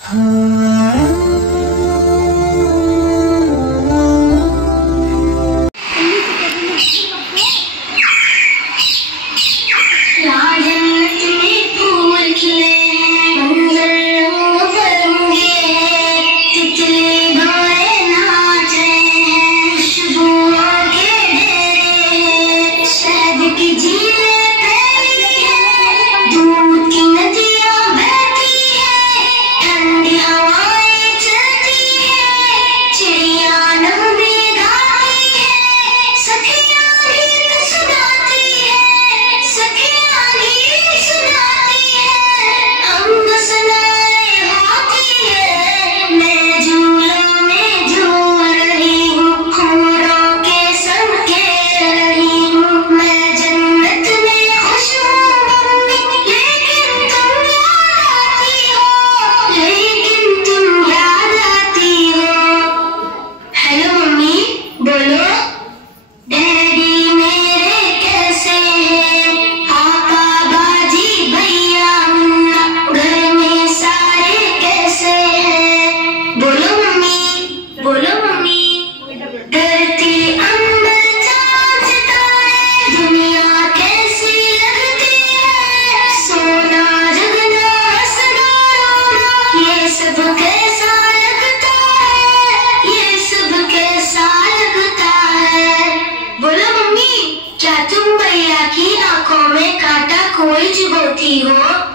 हो?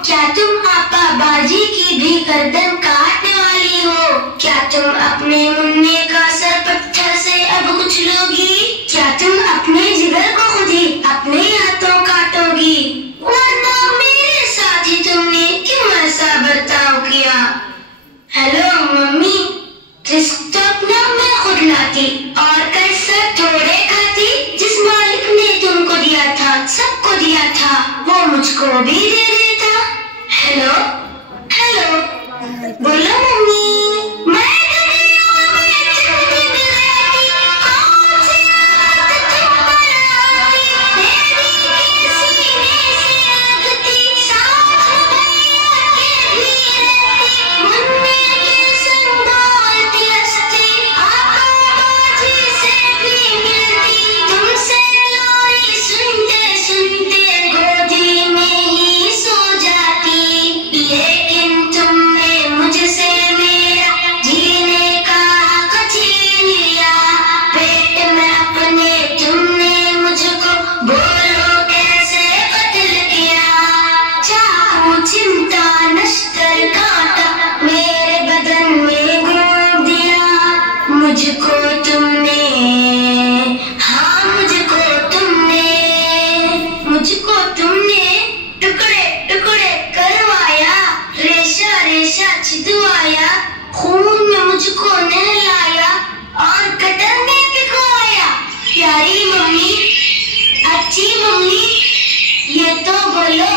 क्या तुम आपा बाजी की भी गर्दन काटने वाली हो? क्या तुम अपने मुन्ने का सर पत्थर से अब कुछ लोगी? क्या तुम अपने जिगर को खुद ही अपने हाथों काटोगी? वरना मेरे साथ ही तुमने क्यों ऐसा बर्ताव किया? हेलो मम्मी, रिस्क तो अपना मैं खुद लाती और कैसा थोड़े खाती। जिस मालिक ने तुमको दिया था, सबको दिया था, वो मुझको भी दे देता। हेलो हेलो, बोलो मम्मी। मुझको तुमने टुकड़े टुकड़े करवाया, रेशा रेशा छिदवाया, खून में मुझको नहलाया और कटर में पिघलाया। प्यारी मम्मी, अच्छी मम्मी, ये तो बोलो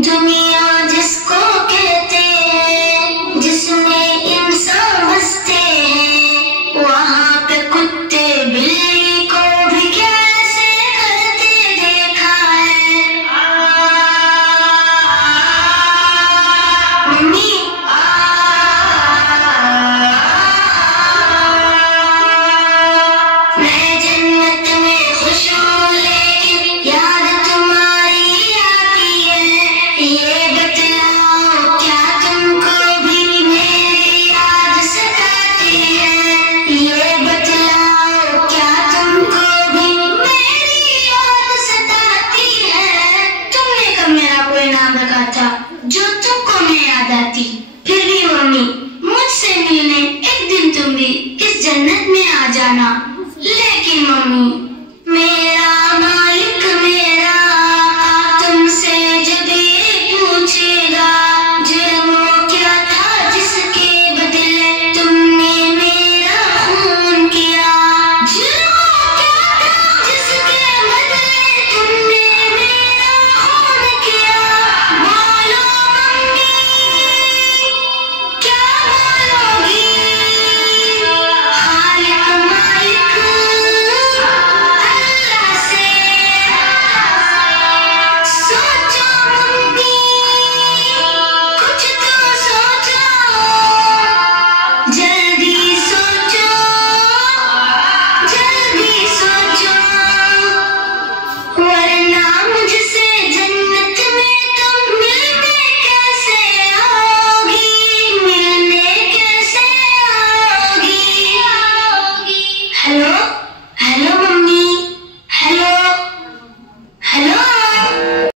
दुनिया जिसको कहते हैं, जिसमें इंसान बसते हैं, वहाँ पे कुत्ते बिल्ली को भी कैसे करते देखा है। मम्मी, मैं जन्नत में खुश हूँ लेकिन याद तुम्हारी आती है। ये बतलाओ क्या तुमको भी मेरी याद सताती है? ये बतलाओ क्या तुमको भी मेरी याद सताती है? तुमने कब मेरा कोई नाम रखा था जो तुमको मैं याद आती? फिर भी मम्मी, मुझसे मिलने एक दिन तुम भी इस जन्नत में आ जाना।